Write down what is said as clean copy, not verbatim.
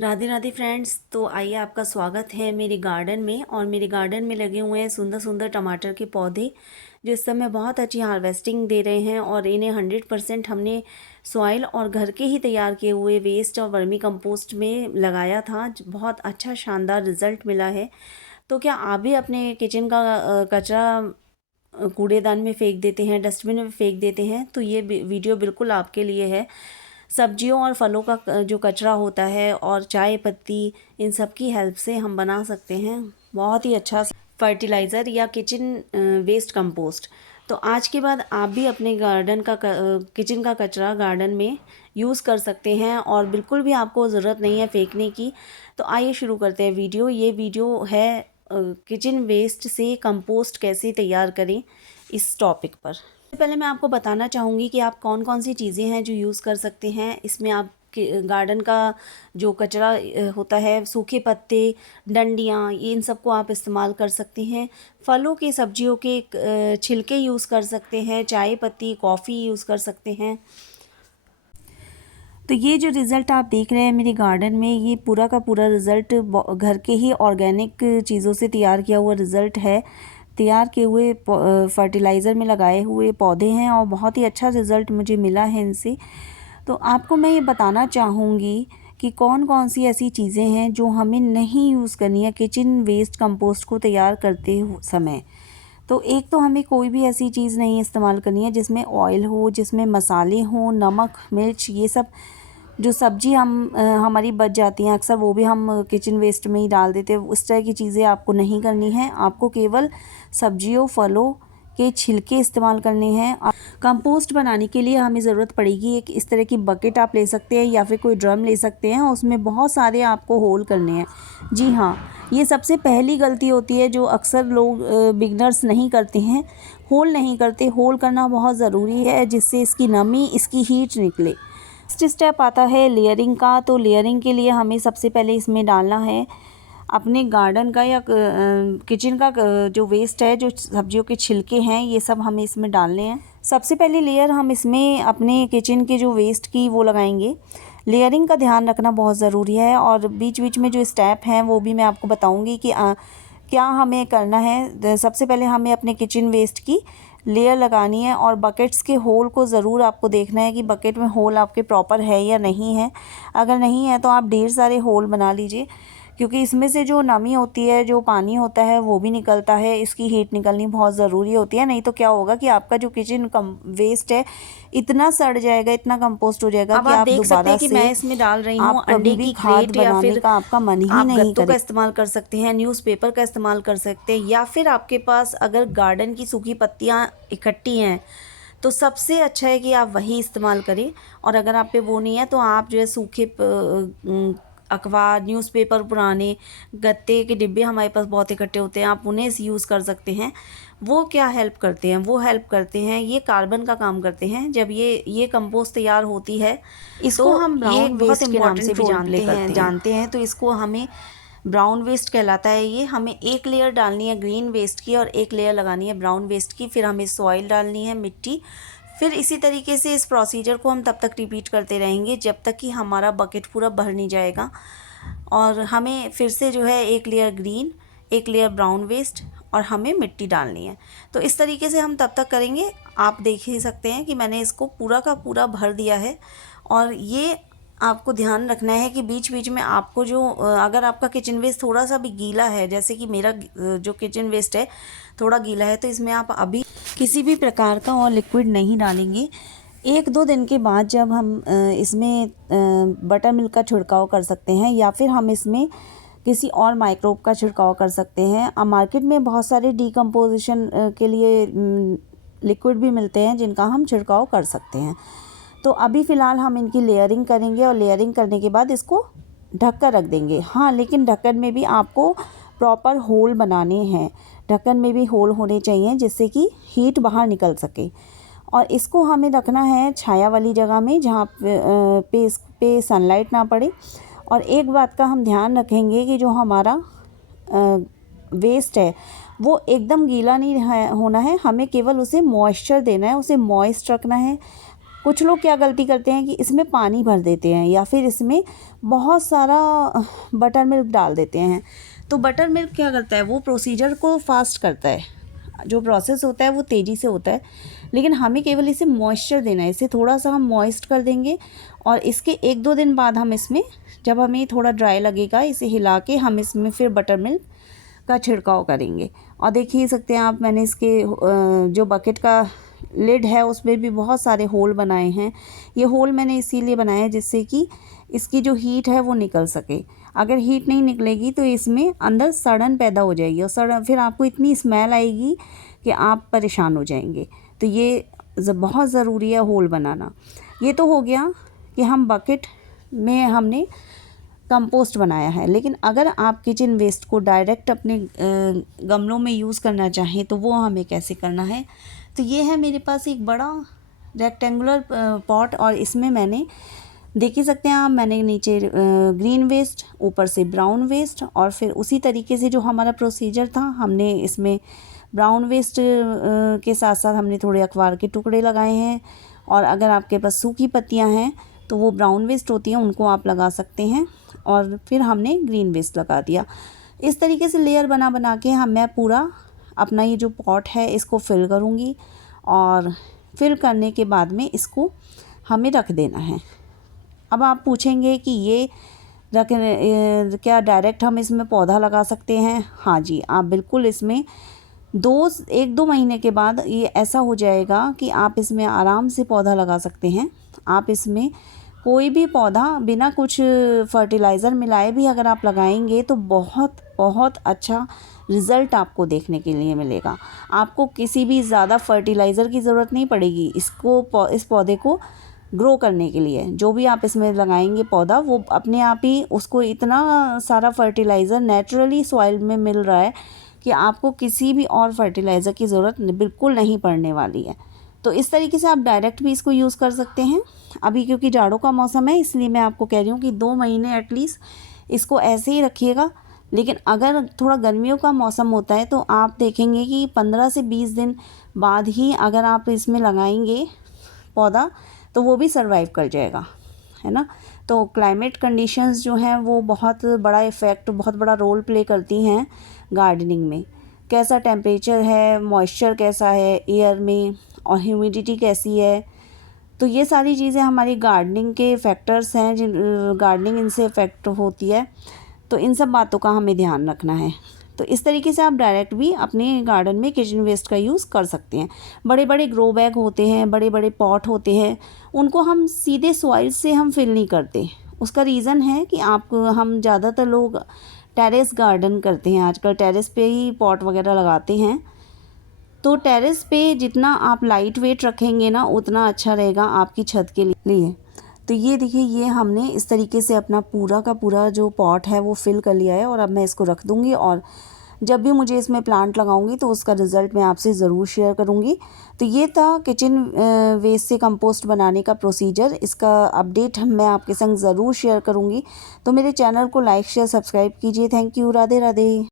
Radhe Radhe friends. तो आइए, आपका स्वागत है मेरे गार्डन में। और मेरे गार्डन में लगे हुए हैं सुंदर सुंदर टमाटर के पौधे, जो इस समय बहुत अच्छी हार्वेस्टिंग दे रहे हैं। और इन्हें 100% हमने सॉइल और घर के ही तैयार किए हुए वेस्ट और वर्मी कंपोस्ट में लगाया था। बहुत अच्छा शानदार रिजल्ट मिला है। तो क्या आप भी अपने किचन का कचरा कूड़ेदान में फेंक देते हैं, डस्टबिन में फेंक देते हैं? तो ये वीडियो बिल्कुल आपके लिए है। सब्जियों और फलों का जो कचरा होता है और चाय पत्ती, इन सब की हेल्प से हम बना सकते हैं बहुत ही अच्छा फर्टिलाइज़र या किचन वेस्ट कंपोस्ट। तो आज के बाद आप भी अपने गार्डन का किचन का कचरा गार्डन में यूज़ कर सकते हैं और बिल्कुल भी आपको ज़रूरत नहीं है फेंकने की। तो आइए शुरू करते हैं वीडियो। ये वीडियो है किचन वेस्ट से कंपोस्ट कैसे तैयार करें, इस टॉपिक पर। पहले मैं आपको बताना चाहूँगी कि आप कौन कौन सी चीज़ें हैं जो यूज़ कर सकते हैं। इसमें आप गार्डन का जो कचरा होता है, सूखे पत्ते, डंडियाँ, इन सब को आप इस्तेमाल कर सकते हैं। फलों के, सब्जियों के छिलके यूज़ कर सकते हैं। चाय पत्ती, कॉफ़ी यूज़ कर सकते हैं। तो ये जो रिज़ल्ट आप देख रहे हैं मेरे गार्डन में, ये पूरा का पूरा रिज़ल्ट घर के ही ऑर्गेनिक चीज़ों से तैयार किया हुआ रिज़ल्ट है। तैयार किए हुए फर्टिलाइज़र में लगाए हुए पौधे हैं और बहुत ही अच्छा रिज़ल्ट मुझे मिला है इनसे। तो आपको मैं ये बताना चाहूँगी कि कौन कौन सी ऐसी चीज़ें हैं जो हमें नहीं यूज़ करनी है किचन वेस्ट कंपोस्ट को तैयार करते समय। तो एक तो हमें कोई भी ऐसी चीज़ नहीं इस्तेमाल करनी है जिसमें ऑयल हो, जिसमें मसाले हों, नमक, मिर्च, ये सब जो सब्ज़ी हमारी बच जाती हैं अक्सर, वो भी हम किचन वेस्ट में ही डाल देते हैं। उस तरह की चीज़ें आपको नहीं करनी है। आपको केवल सब्जियों, फलों के छिलके इस्तेमाल करने हैं। कंपोस्ट बनाने के लिए हमें ज़रूरत पड़ेगी एक इस तरह की बकेट आप ले सकते हैं या फिर कोई ड्रम ले सकते हैं। उसमें बहुत सारे आपको होल करने हैं। जी हाँ, ये सबसे पहली गलती होती है जो अक्सर लोग बिगनर्स नहीं करते हैं। होल नहीं करते। होल करना बहुत ज़रूरी है जिससे इसकी नमी, इसकी हीट निकले। नेक्स्ट स्टेप आता है लेयरिंग का। तो लेयरिंग के लिए हमें सबसे पहले इसमें डालना है अपने गार्डन का या किचन का जो वेस्ट है, जो सब्जियों के छिलके हैं, ये सब हमें इसमें डालने हैं। सबसे पहले लेयर हम इसमें अपने किचन के जो वेस्ट की वो लगाएंगे। लेयरिंग का ध्यान रखना बहुत ज़रूरी है और बीच बीच में जो स्टेप हैं वो भी मैं आपको बताऊंगी कि क्या हमें करना है। सबसे पहले हमें अपने किचन वेस्ट की लेयर लगानी है और बकेट्स के होल को ज़रूर आपको देखना है कि बकेट में होल आपके प्रॉपर है या नहीं है। अगर नहीं है तो आप ढेर सारे होल बना लीजिए, क्योंकि इसमें से जो नमी होती है, जो पानी होता है, वो भी निकलता है। इसकी हीट निकलनी बहुत ज़रूरी होती है। नहीं तो क्या होगा कि आपका जो किचन वेस्ट है इतना सड़ जाएगा, इतना कंपोस्ट हो जाएगा कि आप देख सकते दोबारा हैं कि से मैं इसमें डाल रही हूँ आप अंडे कभी भी की खाद क्रेट, या बनाने फिर का आपका मन ही आप नहीं गत्तों का करे। इस्तेमाल कर सकते हैं, न्यूज़पेपर का इस्तेमाल कर सकते हैं, या फिर आपके पास अगर गार्डन की सूखी पत्तियाँ इकट्ठी हैं तो सबसे अच्छा है कि आप वही इस्तेमाल करें। और अगर आप पे वो नहीं है तो आप जो है सूखे अखबार, न्यूज़पेपर, पुराने गत्ते के डिब्बे हमारे पास बहुत इकट्ठे होते हैं, आप उन्हें यूज़ कर सकते हैं। वो क्या हेल्प करते हैं? वो हेल्प करते हैं, ये कार्बन का काम करते हैं। जब ये कंपोस्ट तैयार होती है, इसको हम ब्राउन वेस्ट के नाम से भी जानते हैं। तो इसको हमें ब्राउन वेस्ट कहलाता है। ये हमें एक लेयर डालनी है ग्रीन वेस्ट की और एक लेयर लगानी है ब्राउन वेस्ट की। फिर हमें सॉइल डालनी है, मिट्टी। फिर इसी तरीके से इस प्रोसीजर को हम तब तक रिपीट करते रहेंगे जब तक कि हमारा बकेट पूरा भर नहीं जाएगा। और हमें फिर से जो है एक लेयर ग्रीन, एक लेयर ब्राउन वेस्ट और हमें मिट्टी डालनी है। तो इस तरीके से हम तब तक करेंगे। आप देख ही सकते हैं कि मैंने इसको पूरा का पूरा भर दिया है। और ये आपको ध्यान रखना है कि बीच बीच में आपको जो अगर आपका किचन वेस्ट थोड़ा सा भी गीला है, जैसे कि मेरा जो किचन वेस्ट है थोड़ा गीला है, तो इसमें आप अभी किसी भी प्रकार का और लिक्विड नहीं डालेंगे। 1-2 दिन के बाद जब हम इसमें बटर मिल्क का छिड़काव कर सकते हैं या फिर हम इसमें किसी और माइक्रोब का छिड़काव कर सकते हैं। मार्केट में बहुत सारे डीकम्पोजिशन के लिए लिक्विड भी मिलते हैं जिनका हम छिड़काव कर सकते हैं। तो अभी फ़िलहाल हम इनकी लेयरिंग करेंगे और लेयरिंग करने के बाद इसको ढक कर रख देंगे। हाँ, लेकिन ढक्कन में भी आपको प्रॉपर होल बनाने हैं। ढक्कन में भी होल होने चाहिए जिससे कि हीट बाहर निकल सके। और इसको हमें रखना है छाया वाली जगह में, जहाँ पे इस पे सनलाइट ना पड़े। और एक बात का हम ध्यान रखेंगे कि जो हमारा वेस्ट है वो एकदम गीला नहीं होना है। हमें केवल उसे मॉइस्चर देना है, उसे मॉइस्ट रखना है। कुछ लोग क्या गलती करते हैं कि इसमें पानी भर देते हैं या फिर इसमें बहुत सारा बटर मिल्क डाल देते हैं। तो बटर मिल्क क्या करता है, वो प्रोसीजर को फास्ट करता है, जो प्रोसेस होता है वो तेज़ी से होता है, लेकिन हमें केवल इसे मॉइस्चर देना है। इसे थोड़ा सा हम मॉइस्ट कर देंगे और इसके 1-2 दिन बाद हम इसमें, जब हमें थोड़ा ड्राई लगेगा, इसे हिला के हम इसमें फिर बटर मिल्क का छिड़काव करेंगे। और देख ही सकते हैं आप, मैंने इसके जो बकेट का लिड है उसमें भी बहुत सारे होल बनाए हैं। ये होल मैंने इसीलिए बनाए हैं जिससे कि इसकी जो हीट है वो निकल सके। अगर हीट नहीं निकलेगी तो इसमें अंदर सड़न पैदा हो जाएगी और सड़न फिर आपको इतनी स्मेल आएगी कि आप परेशान हो जाएंगे। तो ये बहुत ज़रूरी है होल बनाना। ये तो हो गया कि हम बकेट में हमने कंपोस्ट बनाया है, लेकिन अगर आप किचन वेस्ट को डायरेक्ट अपने गमलों में यूज़ करना चाहें तो वो हमें कैसे करना है। तो ये है मेरे पास एक बड़ा रेक्टेंगुलर पॉट और इसमें मैंने, देख ही सकते हैं आप, मैंने नीचे ग्रीन वेस्ट, ऊपर से ब्राउन वेस्ट और फिर उसी तरीके से जो हमारा प्रोसीजर था हमने इसमें ब्राउन वेस्ट के साथ साथ हमने थोड़े अखबार के टुकड़े लगाए हैं। और अगर आपके पास सूखी पत्तियां हैं तो वो ब्राउन वेस्ट होती हैं, उनको आप लगा सकते हैं। और फिर हमने ग्रीन वेस्ट लगा दिया। इस तरीके से लेयर बना बना के मैं पूरा अपना ये जो पॉट है इसको फिल करूँगी और फिल करने के बाद में इसको हमें रख देना है। अब आप पूछेंगे कि ये क्या डायरेक्ट हम इसमें पौधा लगा सकते हैं? हाँ जी, आप बिल्कुल इसमें 1-2 महीने के बाद ये ऐसा हो जाएगा कि आप इसमें आराम से पौधा लगा सकते हैं। आप इसमें कोई भी पौधा बिना कुछ फर्टिलाइज़र मिलाए भी अगर आप लगाएंगे तो बहुत बहुत अच्छा रिज़ल्ट आपको देखने के लिए मिलेगा। आपको किसी भी ज़्यादा फर्टिलाइज़र की ज़रूरत नहीं पड़ेगी इस पौधे को ग्रो करने के लिए। जो भी आप इसमें लगाएंगे पौधा, वो अपने आप ही, उसको इतना सारा फर्टिलाइज़र नेचुरली सॉइल में मिल रहा है कि आपको किसी भी और फर्टिलाइज़र की ज़रूरत बिल्कुल नहीं पड़ने वाली है। तो इस तरीके से आप डायरेक्ट भी इसको यूज़ कर सकते हैं। अभी क्योंकि जाड़ों का मौसम है इसलिए मैं आपको कह रही हूँ कि 2 महीने एटलीस्ट इसको ऐसे ही रखिएगा। लेकिन अगर थोड़ा गर्मियों का मौसम होता है तो आप देखेंगे कि 15 से 20 दिन बाद ही अगर आप इसमें लगाएंगे पौधा तो वो भी सर्वाइव कर जाएगा, है ना। तो क्लाइमेट कंडीशंस जो हैं वो बहुत बड़ा इफ़ेक्ट, बहुत बड़ा रोल प्ले करती हैं गार्डनिंग में। कैसा टेम्परेचर है, मॉइस्चर कैसा है एयर में और ह्यूमिडिटी कैसी है, तो ये सारी चीज़ें हमारी गार्डनिंग के फैक्टर्स हैं जिन गार्डनिंग इनसे इफ़ेक्ट होती है। तो इन सब बातों का हमें ध्यान रखना है। तो इस तरीके से आप डायरेक्ट भी अपने गार्डन में किचन वेस्ट का यूज़ कर सकते हैं। बड़े बड़े ग्रो बैग होते हैं, बड़े बड़े पॉट होते हैं, उनको हम सीधे सॉइल से हम फिल नहीं करते। उसका रीज़न है कि हम ज़्यादातर लोग टेरेस गार्डन करते हैं, आजकल टेरेस पे ही पॉट वगैरह लगाते हैं। तो टेरेस पे जितना आप लाइट वेट रखेंगे ना उतना अच्छा रहेगा आपकी छत के लिए। तो ये देखिए, ये हमने इस तरीके से अपना पूरा का पूरा जो पॉट है वो फिल कर लिया है और अब मैं इसको रख दूँगी और जब भी मुझे इसमें प्लांट लगाऊंगी तो उसका रिज़ल्ट मैं आपसे ज़रूर शेयर करूंगी। तो ये था किचन वेस्ट से कंपोस्ट बनाने का प्रोसीजर। इसका अपडेट मैं आपके संग ज़रूर शेयर करूंगी। तो मेरे चैनल को लाइक शेयर सब्सक्राइब कीजिए। Thank you. राधे राधे।